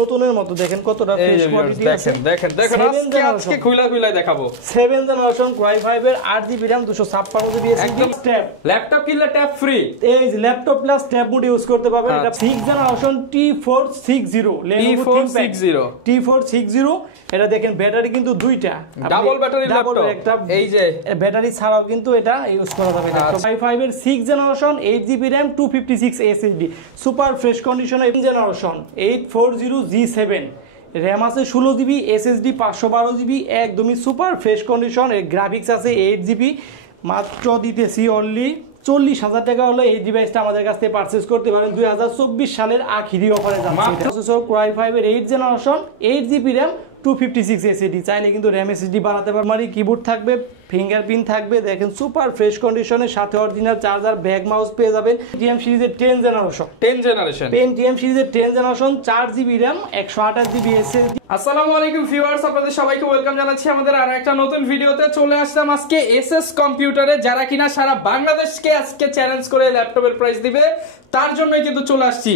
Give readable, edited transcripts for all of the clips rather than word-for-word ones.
নতুনের মতো দেখেন কতটা ফ্রেশ কোয়ালিটি আছে। দেখেন আজকে খুইলা দেখাবো 7 জেনারেশন Core i5 এর 8GB RAM 256GB SSD tab. Laptop কিনলে ট্যাব ফ্রি। এই যে laptop plus tab mode use করতে পারবেন। এটা 6 জেনারেশন T460 Lenovo T460 এটা দেখেন ব্যাটারি কিন্তু দুইটা ডাবল ব্যাটারি ল্যাপটপ। এই যে ব্যাটারি ছাড়াও কিন্তু এটা ইউজ করা যাবে। i5 এর 6 generation 8GB RAM 256 SSD super fresh কন্ডিশনে। 8 জেনারেশন 840G7 RAM আছে 16GB SSD 512GB একদমই সুপার ফ্রেশ কন্ডিশন। এর গ্রাফিক্স আছে 8GB মাত্র দিতেছি অনলি 40,000 টাকা হলে এই ডিভাইসটা আমাদের কাছ থেকে পারচেজ করতে পারেন 2024 সালের আখিরি অফারে যাচ্ছে। প্রসেসর Core i5 এর 8 জেনারেশন 8GB RAM 256 SSD চাইলে কিন্তু RAM SSD বানাতে পারবেন। মানে কিবোর্ড থাকবে, ফিঙ্গারপ্রিন্ট থাকবে, দেখেন সুপার ফ্রেশ কন্ডিশনের সাথে অরিজিনাল চার্জার, ব্যাক মাউস পেয়ে যাবেন। Pentium সিরিজের 10 জেনারেশন Pentium সিরিজের 10 generation 4GB RAM 128GB SSD। আসসালামু আলাইকুম ভিউয়ার্স, আপনাদের সবাইকে ওয়েলকাম জানাচ্ছি আমাদের আরো একটা নতুন ভিডিওতে। চলে আসলাম আজকে এসএস কম্পিউটারে, যারা কিনা সারা বাংলাদেশকে আজকে চ্যালেঞ্জ করে ল্যাপটপের প্রাইস দিবে, তার জন্যই কিন্তু চলে আসছি।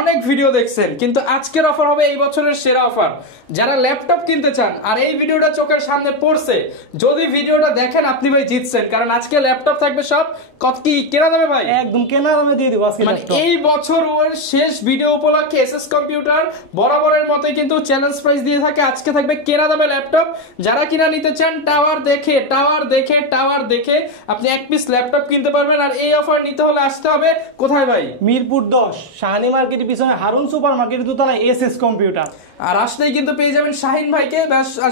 অনেক ভিডিও দেখছেন, কিন্তু আজকের অফার হবে এই বছরের সেরা অফার। যারা ল্যাপটপ কিনতে চান আর এই ভিডিওটা চোখের সামনে পড়ছে, যদি ভিডিওটা দেখেন আপনি ভাই জিতছেন, কারণ আজকে ল্যাপটপ থাকবে সব কত কি কেনা দামে ভাই, একদম কেনা দামে দিয়ে দিব আজকে। মানে এই বছর ওর শেষ ভিডিও উপলক্ষে এসএস কম্পিউটার বরাবরের মতোই কিন্তু চ্যালেঞ্জ প্রাইস দিয়ে থাকে। আজকে থাকবে কেনা দামে ল্যাপটপ। যারা কিনা নিতে চান টাওয়ার দেখে আপনি এক পিস ল্যাপটপ কিনতে পারবেন। আর এই অফার নিতে হলে আসতে হবে কোথায় ভাই? মিরপুর 10 শাহানি মার্কেটের পিছনে হারুন সুপার মার্কেটের দোতলায় এসএস কম্পিউটার। আর আসলেই কিন্তু পেয়ে যাবেন শাহিন ভাইকে।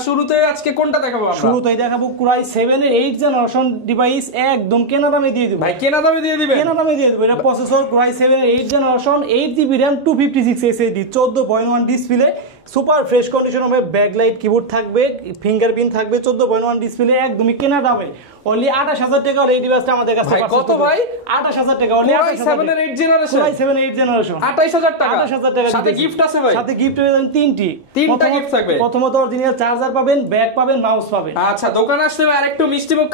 শুরুতে আজকে কোনটা দেখাবো আমরা? শুরুতেই দেখাবো Core i7 এর 8 জেনারেশন ডিভাইস, একদম কেনা দামে দিয়ে দিব ভাই। কেনা দামে দিয়ে দিবেন? কেনা দামে দিয়ে দিব। এটা প্রসেসর Core i7 এর 8 generation 8GB RAM 256 SSD 14.1 display super fresh condition হবে। ব্যাকলাইট কিবোর্ড থাকবে, ফিঙ্গারপ্রিন্ট থাকবে, 14.1 ডিসপ্লে একদমই কেনা দামে অনলি 28,000 টাকা হলে এই ডিভাইসটা আমাদের কাছে পাচ্ছেন। কত ভাই? 28,000 টাকা অনলি। Core i7 এর 8 জেনারেশন Core i7 8 জেনারেশন 28,000 টাকা। 28,000 টাকা সাথে গিফট আছে ভাই? সাথে গিফট পেয়ে তিনটা গিফট থাকবে। প্রথমত অরিজিনাল চার্জার পাবেন, ব্যাগ পাবেন, মাউস পাবেন। আচ্ছা, দোকানে আসলে আরেকটু মিষ্টি মুখ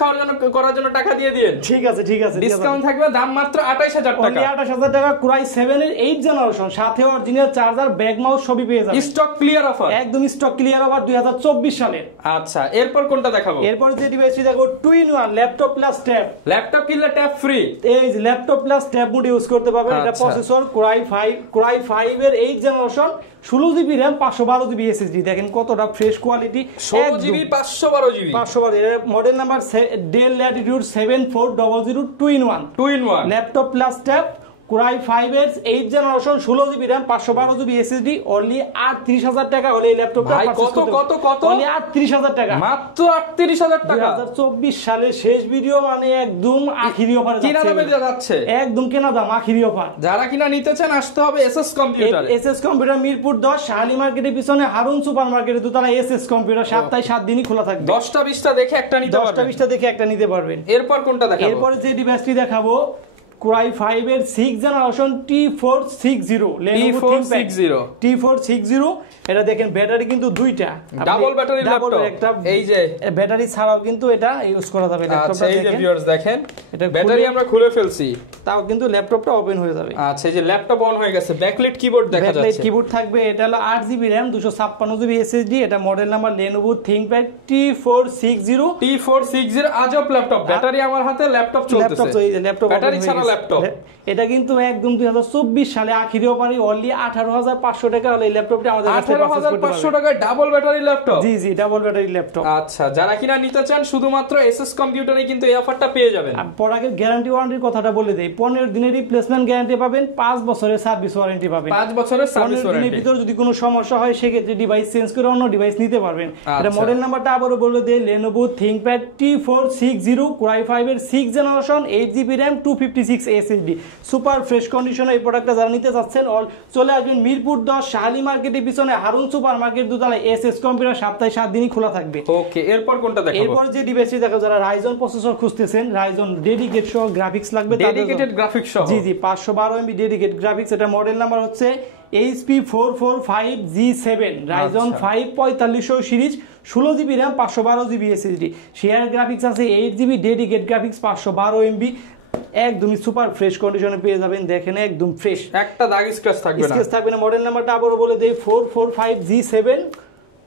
করার জন্য টাকা দিয়ে দিন। ঠিক আছে ডিসকাউন্ট থাকবে। দাম মাত্র 28,000 টাকা। অনলি 28,000 টাকা Core i7 এর 8 জেনারেশন সাথে অরিজিনাল চার্জার, ব্যাগ, মাউস সবই পেয়ে যাবেন। স্টক ক্লিয়ার অফার, একদম স্টক ক্লিয়ার অফার 2024 সালের। আচ্ছা, এরপর কোনটা দেখাবো? এরপর যে ডিভাইসটি দেখো 2-in-1 laptop plus tab. Laptop কিনলে ট্যাব ফ্রি। এই যে laptop plus tab mode use করতে পারবেন। এটা প্রসেসর Core i5 এর 8 generation 16GB RAM 512GB SSD দেখেন কতটা ফ্রেশ কোয়ালিটি। 16GB 512GB এর model number Dell Latitude 7400 2-in-1 laptop plus tab Core i5 এর 8 generation 16GB RAM 512GB SSD only 38,000 টাকা হলে এই ল্যাপটপটা পারচেজ করতে পারবেন। কত? অনলি 38,000 টাকা, মাত্র 38,000 টাকা। 2024 সালের শেষ ভিডিও, মানে একদম আখিরি অফারে যাচ্ছে। কেনা দামে যাচ্ছে, একদম কেনা দাম, আখিরি অফার। যারা কিনা নিতে চান আসতে হবে SS computer. SS computer Mirpur 10 Shahani মার্কেটের পিছনে হারুন সুপার মার্কেটের দোতলায় এসএস কম্পিউটার। সপ্তাহে 7 দিনই খোলা থাকবে। 10টা 20টা দেখে একটা নিতে পারবেন। 10টা 20টা দেখে একটা নিতে পারবেন। এরপর কোনটা দেখাবো? এরপর যে ডিভাইসটি দেখাবো Core i5 এর 6 জেনারেশন T460 Lenovo T460 এটা দেখেন ব্যাটারি কিন্তু দুইটা ডাবল ব্যাটারি ল্যাপটপ। এই যে ব্যাটারি ছাড়াও কিন্তু এটা ইউজ করা যাবে ল্যাপটপটা। আচ্ছা, এই যে ভিউয়ার্স দেখেন এটা ব্যাটারি আমরা খুলে ফেলছি, তাও কিন্তু ল্যাপটপটা ওপেন হয়ে যাবে। আচ্ছা, এই যে ল্যাপটপ অন হয়ে গেছে। ব্যাকলাইট কিবোর্ড দেখা যাচ্ছে, ব্যাকলাইট কিবোর্ড থাকবে। এটা হলো 8GB RAM 256GB SSD। এটা model number Lenovo ThinkPad T460 আজব ল্যাপটপ। ব্যাটারি আমার হাতে, ল্যাপটপ চলতেছে। ল্যাপটপ ব্যাটারি ছাড়া ল্যাপটপ। এটা কিন্তু একদম 2024 সালে আখিরি অফারে অনলি 18,500 টাকা হলে এই ল্যাপটপটা আমাদের কাছে পারচেজ করতে পারবেন। 18,500 টাকায় ডাবল ব্যাটারি ল্যাপটপ। জি ডাবল ব্যাটারি ল্যাপটপ। আচ্ছা, যারা কিনা নিতে চান শুধুমাত্র এসএস কম্পিউটারে কিন্তু এই অফারটা পেয়ে যাবেন। প্রোডাক্টের গ্যারান্টি ওয়ারেন্টির কথাটা বলে দেই। 15 দিনের রিপ্লেসমেন্ট গ্যারান্টি পাবেন, 5 বছরের সার্ভিস ওয়ারেন্টি পাবেন। 5 বছরের সার্ভিস ওয়ারেন্টি। 15 দিনের ভিতর যদি কোনো সমস্যা হয় সেক্ষেত্রে ডিভাইস চেঞ্জ করে অন্য ডিভাইস নিতে পারবেন। এটা মডেল নাম্বারটা আবারও বলে দেই, Lenovo ThinkPad T460 Core i5 এর 6 generation 8GB RAM 256 SSD super fresh কন্ডিশনে এই প্রোডাক্টটা যারা নিতে চাচ্ছেন চলে আসবেন মিরপুর 10 শাহালি মার্কেটের পিছনে হারুন সুপার মার্কেট দোতলায় এসএস কম্পিউটার। সপ্তাহে 7 দিনই খোলা থাকবে। ওকে, এরপর কোনটা দেখাবো? এরপর যে ডিভাইসটি দেখো, যারা Ryzen প্রসেসর খুঁজতেছেন, Ryzen ডেডিকেট সহ গ্রাফিক্স লাগবে, ডেডিকেটেড গ্রাফিক্স সহ। জি 512MB ডেডিকেট গ্রাফিক্স। এটা মডেল নাম্বার হচ্ছে HP 445G7 Ryzen 5 4500 series 16GB RAM 512GB SSD। Share graphics আছে 8GB ডেডিকেট গ্রাফিক্স 512MB একদমই সুপার ফ্রেশ কন্ডিশনে পেয়ে যাবেন। দেখেন একদম ফ্রেশ, একটা দাগ স্ক্র্যাচ থাকবে না, স্ক্র্যাচ থাকবে না। মডেল নাম্বারটা আবারও বলে দেই 445G7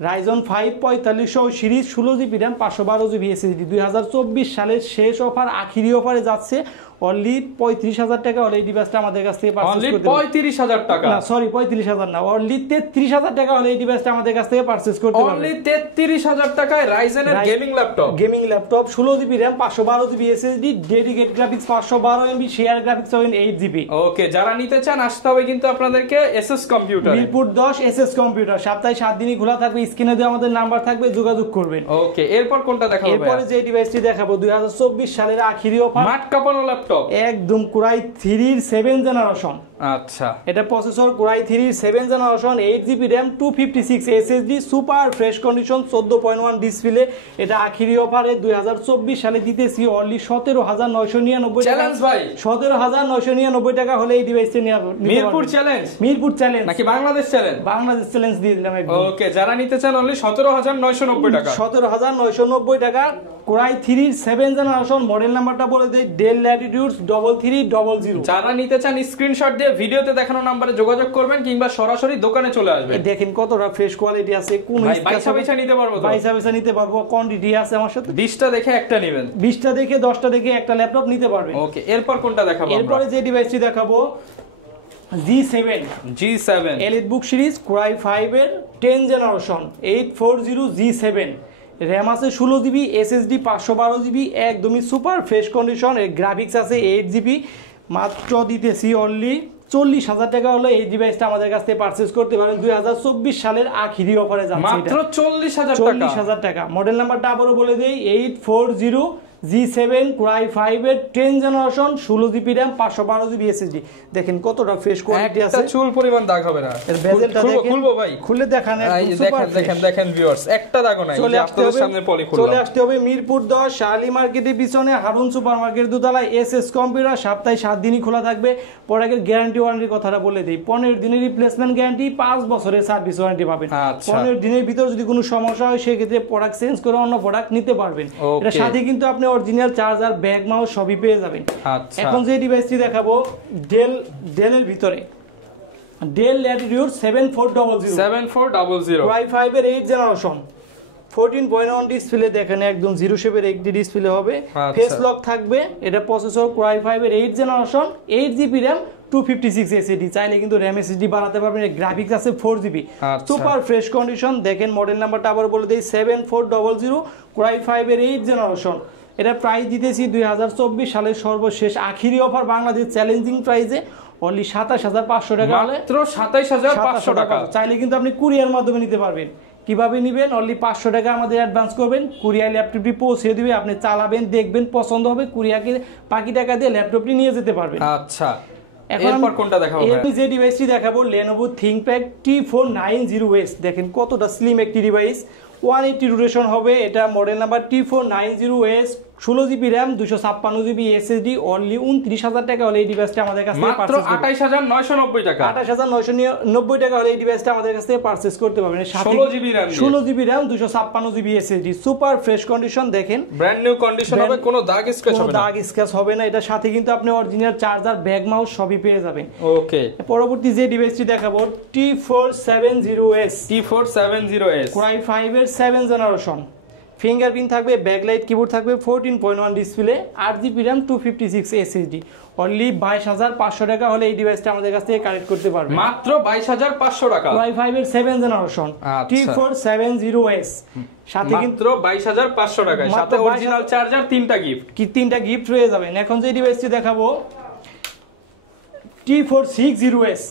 Ryzen 5 4500 series 16GB RAM 512GB SSD। 2024 সালের শেষ অফার, আখিরি অফারে যাচ্ছে অনলি 35,000 টাকা। হলে এই ডিভাইসটা আমাদের কাছ থেকে পারচেজ করতে পারবেন। 35,000 টাকা না সরি 35,000 না, অনলি 33,000 টাকা হলে এই ডিভাইসটা আমাদের কাছ থেকে পারচেজ করতে পারবেন। অনলি 33,000 টাকায় রাইজেন এর gaming laptop 16GB RAM 512GB SSD, dedicated graphics 512MB, share graphics পাবেন 8GB। ওকে, যারা নিতে চান আসতে হবে কিন্তু আপনাদেরকে SS computer, Mirpur 10 SS computer. সপ্তাহে 7 দিনই খোলা থাকবে, স্ক্রিনে দেওয়া আমাদের নাম্বার থাকবে, যোগাযোগ করবেন। ওকে, এরপর কোনটা দেখাবো? এরপরে যে ডিভাইসটি দেখাবো 2024 সালের আখিরি অফার, মাঠ কাঁপানো ল্যাপটপ, একদম Core i3 7 জেনারেশন। আচ্ছা, এটা processor Core i3 7 generation, 8GB RAM 256 SSD, super fresh condition, 14.1 display. এটা আখিরি অফারে 2024 সালে দিতেছি অনলি 17,999 টাকা। চ্যালেঞ্জ ভাই, 17,999 টাকা হলে এই ডিভাইসটি নিতে পারবেন। মিরপুর চ্যালেঞ্জ, মিরপুর চ্যালেঞ্জ নাকি বাংলাদেশ চ্যালেঞ্জ? বাংলাদেশ চ্যালেঞ্জ দিয়ে দিলাম একদম। ওকে, যারা নিতে চান অনলি 17,990 টাকা। 17,990 টাকা। Core i3 7 জেনারেশন, মডেল নাম্বারটা বলে দেই ডেল ল্যাটিটিউডস 3300। যারা নিতে চান স্ক্রিনশট দিয়ে ভিডিওতে দেখানো নম্বরে যোগাযোগ করবেন কিংবা সরাসরি দোকানে চলে আসবেন। দেখেন কতটা ফ্রেশ কোয়ালিটি আছে, কোন বাইসা নিতে পারবো তো? বাইসা নিতে পারবো, কোয়ান্টিটি আছে আমার সাথে। 20টা দেখে একটা নেবেন, 20টা দেখে 10টা দেখে একটা ল্যাপটপ নিতে পারবেন। ওকে, এরপর কোনটা দেখাবো? এরপরে যে ডিভাইসটি দেখাবো G7 EliteBook series, Core i5 এর 10 জেনারেশন, 840G7, RAM আছে 16GB, SSD 512GB, একদমই সুপার ফ্রেশ কন্ডিশন। এর গ্রাফিক্স আছে 8GB। মাত্র দিতেছি অনলি 40,000 টাকা হলে এই ডিভাইসটা আমাদের কাছ থেকে পারচেজ করতে পারেন। 2024 সালের আখিরি অফারে যাচ্ছে মাত্র 40,000 টাকা। মডেল নাম্বারটা আবারও বলে দেই 840G7 Core i5 এর 10 generation, 16GB RAM 512GB SSD। দেখেন কতটা ফ্রেশ কোয়ালিটি আছে, একটা চুল পরিমাণ দাগ হবে না। এর বেজেলটা দেখেন, খুলবো ভাই, খুলে দেখান একদম সুপার। দেখেন ভিউয়ার্স, একটা দাগও নাই। আপনাদের সামনে পলি খুললাম। চলে আসতে হবে মিরপুর 10 শালি মার্কেটের পিছনে হারুন সুপার মার্কেট দোতলায় এসএস কম্পিউটার। সপ্তাহে 7 দিনই খোলা থাকবে। প্রোডাক্টের গ্যারান্টি ওয়ারেন্টির কথাটা বলে দেই, 15 দিনের রিপ্লেসমেন্ট গ্যারান্টি, 5 বছরের সার্ভিস ওয়ারেন্টি পাবেন। 15 দিনের ভিতর যদি কোনো সমস্যা হয় সেক্ষেত্রে প্রোডাক্ট চেঞ্জ করে অন্য প্রোডাক্ট নিতে পারবেন। এটা সাথে কিন্তু আপনি অরিজিনাল চার্জার, ব্যাগ, মাউস সবই পেয়ে যাবেন। এখন যে ডিভাইসটি দেখাবো ডেলের ভিতরে ডেল ল্যাটিটিউড 7400 Core i5 এর 8 জেনারেশন, 14.1 ডিসপ্লে। দেখেন একদম জিরো শেপের একটি ডিসপ্লে হবে, ফেস লক থাকবে। এটা প্রসেসর Core i5 এর 8 জেনারেশন, 8GB RAM 256 SSD। চাইলে কিন্তু RAM SSD বানাতে পারবেন। গ্রাফিক্স আছে 4GB, সুপার ফ্রেশ কন্ডিশন। দেখেন মডেল নাম্বারটা আবার বলে দেই 7400 Core i5 এর 8 জেনারেশন। এটা প্রাইস দিতেছি 2024 সালের সর্বশেষ আখিরি অফার বাংলাদেশ চ্যালেঞ্জিং প্রাইসে অনলি 27,500 টাকা। মাত্র 27,500 টাকা। চাইলে কিন্তু আপনি কুরিয়ার মাধ্যমে নিতে পারবেন। কিভাবে নিবেন? অনলি 500 টাকা আমাদের অ্যাডভান্স করবেন, কুরিয়ার ল্যাপটপটি পৌঁছে দিবে, আপনি চালাবেন, দেখবেন, পছন্দ হবে, কুরিয়ারকে বাকি টাকা দিয়ে ল্যাপটপটি নিয়ে যেতে পারবেন। আচ্ছা, এরপর কোনটা দেখাবো? আমি যে ডিভাইসটি দেখাবো Lenovo ThinkPad T490S। দেখেন কতটা স্লিম একটি ডিভাইস, 180 রোটেশন হবে। এটা model number T490S, 16GB RAM 256GB SSD। Only 29,000 টাকা হলে এই ডিভাইসটা আমাদের কাছ থেকে মাত্র 28,990 টাকা। 28,990 টাকা হলে এই ডিভাইসটা আমাদের কাছ থেকে পারচেজ করতে পারবেন। 16GB RAM 256GB SSD, super fresh condition. দেখেন ব্র্যান্ড নিউ কন্ডিশন হবে, কোনো দাগ স্ক্র্যাচ হবে না। দাগ স্ক্র্যাচ হবে না। এটার সাথে কিন্তু আপনি অরিজিনাল চার্জার, ব্যাগ, মাউস সবই পেয়ে যাবেন। ওকে, পরবর্তী যে ডিভাইসটি দেখাবো T470S Core i5 এর 7 জেনারেশন, ফিঙ্গারপ্রিন্ট থাকবে, ব্যাকলাইট কিবোর্ড থাকবে, 14.1 display, 8GB RAM 256 SSD। Only 22,500 টাকা হলে এই ডিভাইসটা আমাদের কাছ থেকে কালেক্ট করতে পারবেন। মাত্র 22,500 টাকা। Core i5 এর 7 জেনারেশন T470S, সাথে কিন্তু 22,500 টাকা, সাথে অরিজিনাল চার্জার, 3টা গিফট রয়ে যাবেন। এখন যে ডিভাইসটি দেখাবো T460S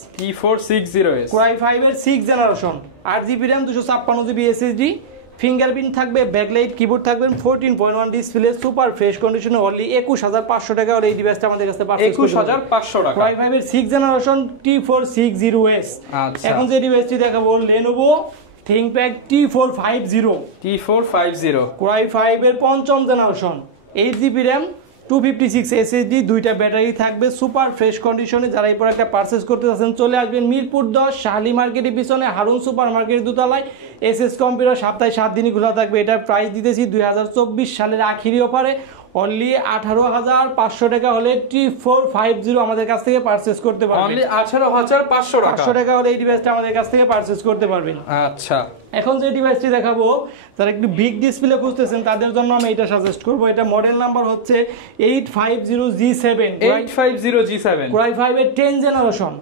Core i5 এর 6 generation, 8GB RAM 256GB SSD, fingerprint থাকবে, ব্যাকলাইট কিবোর্ড থাকবেন, 14.1 ডিসপ্লে, সুপার ফ্রেশ কন্ডিশনে। অনলি 21,500 টাকা হলে এই ডিভাইসটা আমাদের কাছে পাচ্ছেন। 21,500 টাকা। Core i5 এর 6 জেনারেশন T460S। এখন যে ডিভাইসটি দেখাবো Lenovo ThinkPad T450 Core i5 এর 5ম জেনারেশন, 8GB RAM 256 SSD, 2টা ব্যাটারি থাকবে, সুপার ফ্রেশ কন্ডিশনে। যারা এই প্রোডাক্টটা পারচেজ করতে চাচ্ছেন চলে আসবেন মিরপুর 10 শালি মার্কেটের পিছনে হারুন সুপার মার্কেটের দোতলায় এসএস কম্পিউটার। সপ্তাহে 7 দিনই খোলা থাকবে। এটার প্রাইস দিতেছি 2024 সালের আখিরি অফারে অনলি 18,500 টাকা হলে 3450 আমাদের কাছ থেকে পারচেজ করতে পারবেন। অনলি 18,500 টাকা। 500 টাকা হলে এই ডিভাইসটা আমাদের কাছ থেকে পারচেজ করতে পারবেন। আচ্ছা, এখন যে ডিভাইসটি দেখাবো, যারা একটু বিগ ডিসপ্লে খুঁজতেছেন তাদের জন্য আমি এটা সাজেস্ট করব। এটা মডেল নাম্বার হচ্ছে 850G7, 850G7, Core i5 এর 10 generation,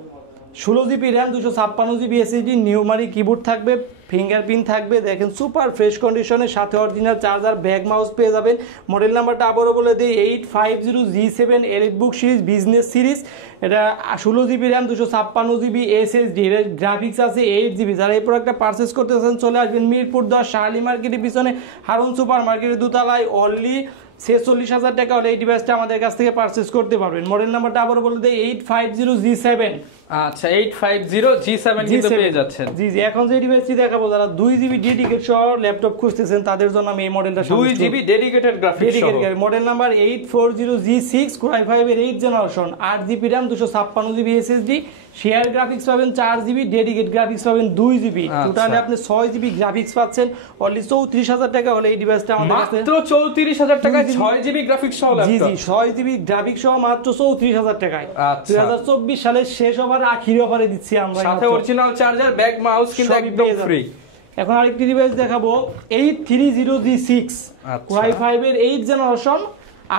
16GB RAM, 256GB SSD, numeric keyboard থাকবে, ফিঙ্গারপ্রিন্ট থাকবে। দেখেন সুপার ফ্রেশ কন্ডিশনের সাথে অরিজিনাল চার্জার, ব্যাক মাউস পেয়ে যাবেন। মডেল নাম্বারটা আবারও বলে দিই, 850G7 এলিট বুক সিরিজ, বিজনেস সিরিজ। এটা 16GB RAM, 256GB SSD, এর গ্রাফিক্স আছে 8GB। যারা এই প্রোডাক্টটা পারচেস করতে চান চলে আসবেন মিরপুর 10 শার্লি মার্কেটের পিছনে হারুন সুপার মার্কেটের দোতলায়। অনলি 46,000 টাকা হলে এই ডিভাইসটা আমাদের কাছ থেকে পারচেস করতে পারবেন। মডেল নাম্বারটা আবারও বলে দিই, 850G7। আচ্ছা, 850G7 কিন্তু পেয়ে যাচ্ছেন। জি জি, এখন যে ডিভাইসটি দেখাবো, যারা 2GB ডেডিকেট সহ ল্যাপটপ খুঁজতেছেন তাদের জন্য আমি এই মডেলটা 2GB ডেডিকেটেড গ্রাফিক্স সহ। Model number 840G6, Core i5 এর 8 generation, 8GB RAM, 256GB SSD, share graphics পাবেন 4GB, ডেডিকেট গ্রাফিক্স পাবেন 2GB। টোটালি আপনি 6GB গ্রাফিক্স পাচ্ছেন। অনলি 34,000 টাকা হলে এই ডিভাইসটা আমাদের কাছে, মাত্র 34,000 টাকায় 6GB গ্রাফিক্স সহ ল্যাপটপ। জি জি, 6GB গ্রাফিক্স সহ মাত্র 34,000 টাকায়। 2024 সালের শেষ ওভার আখিরি অফারে দিচ্ছি আমরা, সাথে অরিজিনাল চার্জার, ব্যাক মাউস কিন্তু একদম ফ্রি। এখন আরেকটি ডিভাইস দেখাবো, 830G6, Core i5 এর 8 generation,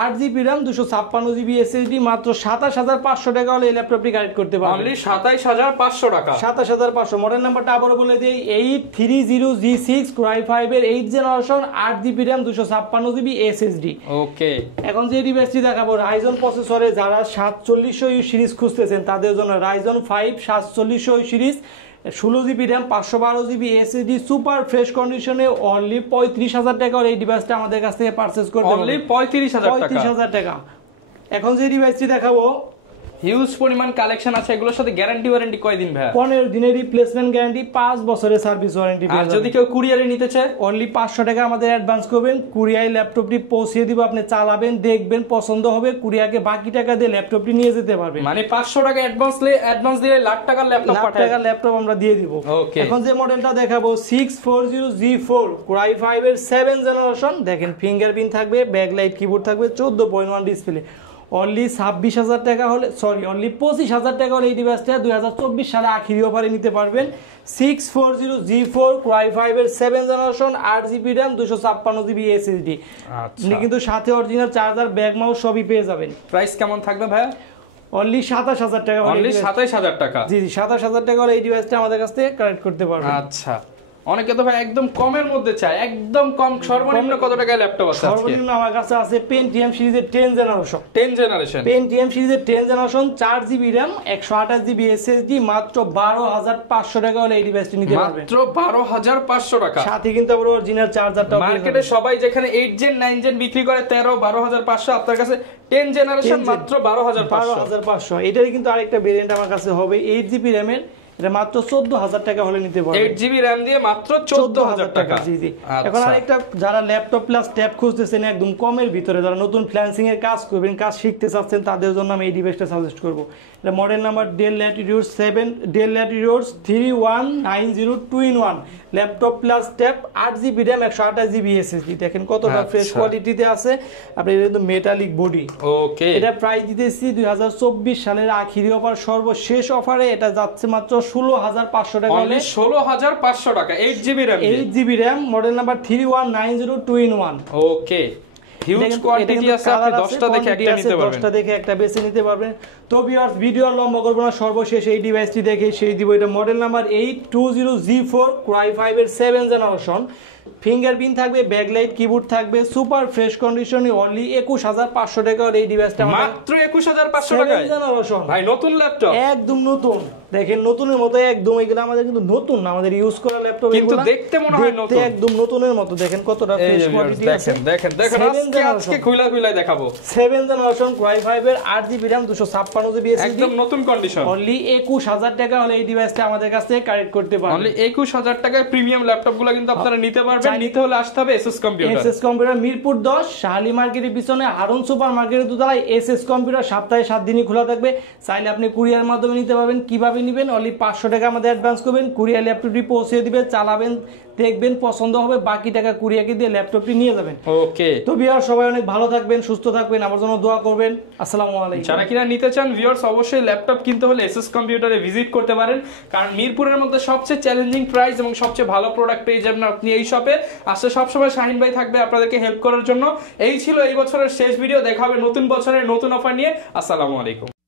8GB RAM, 256GB SSD, মাত্র 27,500 টাকা হলে এই ল্যাপটপটি কালেক্ট করতে পারবেন। অনলি 27,500 টাকা। 27,500। মডেল নাম্বারটা আবারও বলে দেই, 830G6, Core i5 এর 8 generation, 8GB RAM, 256GB SSD। ওকে, এখন যে ডিভাইসটি দেখাবো, রাইজন প্রসেসরে যারা 4700 সিরিজ খুঁজতেছেন তাদের জন্য Ryzen 5 4700 series, 16GB RAM, 512GB SSD, super fresh কন্ডিশনে। অনলি 35,000 টাকা এই ডিভাইসটা আমাদের কাছ থেকে পারচেজ করতে পারবেন। অনলি 35,000 টাকা। এখন যে ডিভাইসটি দেখাবো, হিউজ পরিমাণ কালেকশন আছে, এগুলোর সাথে গ্যারান্টি ওয়ারেন্টি কয়দিন ভাই? 15 দিনের রিপ্লেসমেন্ট গ্যারান্টি, 5 বছরের সার্ভিস ওয়ারেন্টি। আর যদি কেউ কুরিয়ারে নিতে চায়, অনলি 500 টাকা আমাদের অ্যাডভান্স করবেন, কুরিয়ারে ল্যাপটপটি পৌঁছে দিব, আপনি চালাবেন, দেখবেন, পছন্দ হবে, কুরিয়ারকে বাকি টাকা দিয়ে ল্যাপটপটি নিয়ে যেতে পারবেন। মানে 500 টাকা অ্যাডভান্স দিলে লাখ টাকার ল্যাপটপ আমরা দিয়ে দিব। এখন যে মডেলটা দেখাবো, 640G4, Core i5 এর 7 জেনারেশন। দেখেন ফিঙ্গারপ্রিন্ট থাকবে, ব্যাকলাইট কিবোর্ড থাকবে, 14.1 ডিসপ্লে। অনলি 26,000 টাকা হলে, অনলি 25,000 টাকা হলে এই ডিভাইসটা 2024 সালে আখিরি অফারে নিতে পারবেন। 640G4, Core i5 এর 7 generation, 8GB RAM, 256GB SSD। আপনি কিন্তু সাথে অরিজিনাল চার্জার, ব্যাক মাউস সবই পেয়ে যাবেন। প্রাইস কেমন থাকবে ভাই? অনলি 27,000 টাকা। অনলি 27,000 টাকা। জি জি, 27,000 টাকা হলে এই ডিভাইসটা আমাদের কাছ থেকে কালেক্ট করতে পারবেন। আচ্ছা, অনেকে তো ভাই একদম কমের মধ্যে চায়, একদম কম। সর্বনিম্ন কত টাকায় ল্যাপটপ আছে? সর্বনিম্ন আমার কাছে আছে Pentium সিরিজের 10 জেনারেশন। Pentium সিরিজের 10 generation, 4GB RAM, 128GB SSD, মাত্র 12,500 টাকা হলে এই ডিভাইসটি নিতে পারবেন। মাত্র 12,500 টাকা। সাথে কিন্তু আবার অরিজিনাল চার্জারটা। মার্কেটে সবাই যেখানে 8 জেন 9 জেন বিক্রি করে 13-12,500, আপনার কাছে 10 জেনারেশন মাত্র 12,500। এটারই কিন্তু আরেকটা ভেরিয়েন্ট আমার কাছে হবে 8GB RAM এর, এটা মাত্র 14,000 টাকা হলে নিতে পারবেন। 8GB RAM দিয়ে মাত্র 14,000 টাকা। জি জি। এখন আরেকটা, যারা ল্যাপটপ প্লাস ট্যাব খুঁজতেছেন একদম কমের ভিতরে, যারা নতুন ফ্রিল্যান্সিং এর কাজ করবেন, কাজ শিখতে চাচ্ছেন, তাদের জন্য আমি এই ডিভাইসটা সাজেস্ট করব। এটা model number Dell Latitude 7, Dell Latitude 3190 2-in-1, laptop plus tab, 8GB RAM, 128GB SSD। দেখেন কতটা ফ্রেশ কোয়ালিটিতে আছে। আপনি এটা মেটালিক বডি। ওকে, এটা প্রাইস দিতেছি 2024 সালের আখিরি অফার, সর্বশেষ অফারে এটা যাচ্ছে মাত্র 16,500 টাকা হলে। 16,500 টাকা। 8GB RAM, model number 3190 2-in-1। ওকে, হিউজ কোয়ান্টিটি আছে, আপনি 10টা দেখে একটা নিতে পারবেন। 10টা দেখে একটা বেছে নিতে পারবেন। তো ভিউয়ার্স, ভিডিও লম্বা করব না, সর্বশেষ এই ডিভাইসটি দেখে সেই দিব। এটা model number 820G4, Core i5 এর 7 জেনারেশন, ফিঙ্গারপ্রিন্ট থাকবে, ব্যাকলাইট কিবোর্ড থাকবে, সুপার ফ্রেশ কন্ডিশনে। অনলি 21,500 টাকা হলে এই ডিভাইসটা, মাত্র 21,500 টাকায় ভাই, নতুন ল্যাপটপ, একদম নতুন। দেখেন নতুনের মতো একদম। এগুলো আমাদের কিন্তু নতুন না, আমাদের ইউজ করা ল্যাপটপ, কিন্তু দেখতে মনে হয় নতুন, একদম নতুনের মতো। দেখেন কতটা ফ্রেশ কোয়ালিটি আছে। দেখেন আজকে খুলে দেখাবো। 7 জেনারেশন, Core i5 এর 8GB RAM, 256GB SSD, একদম নতুন কন্ডিশন। অনলি 21,000 টাকা হলে এই ডিভাইসটা আমাদের কাছ থেকে কালেক্ট করতে পারবেন। অনলি 21,000 টাকায় প্রিমিয়াম ল্যাপটপগুলো কিন্তু আপনারা নিতে পারবেন। পারবেন। নিতে হলে আসতে হবে SS computer. SS computer Mirpur 10 Shah Ali মার্কেটের পিছনে হারুন সুপার মার্কেটের দোতলায় এসএস কম্পিউটার সপ্তাহে 7 দিনই খোলা থাকবে। চাইলে আপনি কুরিয়ার মাধ্যমে নিতে পারবেন। কিভাবে নেবেন? অনলি 500 টাকা আমাদের অ্যাডভান্স করবেন, কুরিয়ার ল্যাপটপটি পৌঁছে দিবেন, চালাবেন, দেখবেন, পছন্দ হবে, বাকি টাকা কুরিয়ারকে দিয়ে ল্যাপটপটি নিয়ে যাবেন। ওকে, তো ভিউয়ার সবাই অনেক ভালো থাকবেন, সুস্থ থাকবেন, আমার জন্য দোয়া করবেন। আসসালামু আলাইকুম। যারা কিনা নিতে চান ভিউয়ার্স অবশ্যই ল্যাপটপ কিনতে হলে এসএস কম্পিউটারে ভিজিট করতে পারেন, কারণ মিরপুরের মধ্যে সবচেয়ে চ্যালেঞ্জিং প্রাইস এবং সবচেয়ে ভালো প্রোডাক্ট পেয়ে যাবেন আপনি এই শপে। আসলে সবসময় শাহিন ভাই থাকবে আপনাদেরকে হেল্প করার জন্য। এই ছিল এই বছরের শেষ ভিডিও, দেখা হবে নতুন বছরের নতুন অফার নিয়ে। আসসালামু আলাইকুম।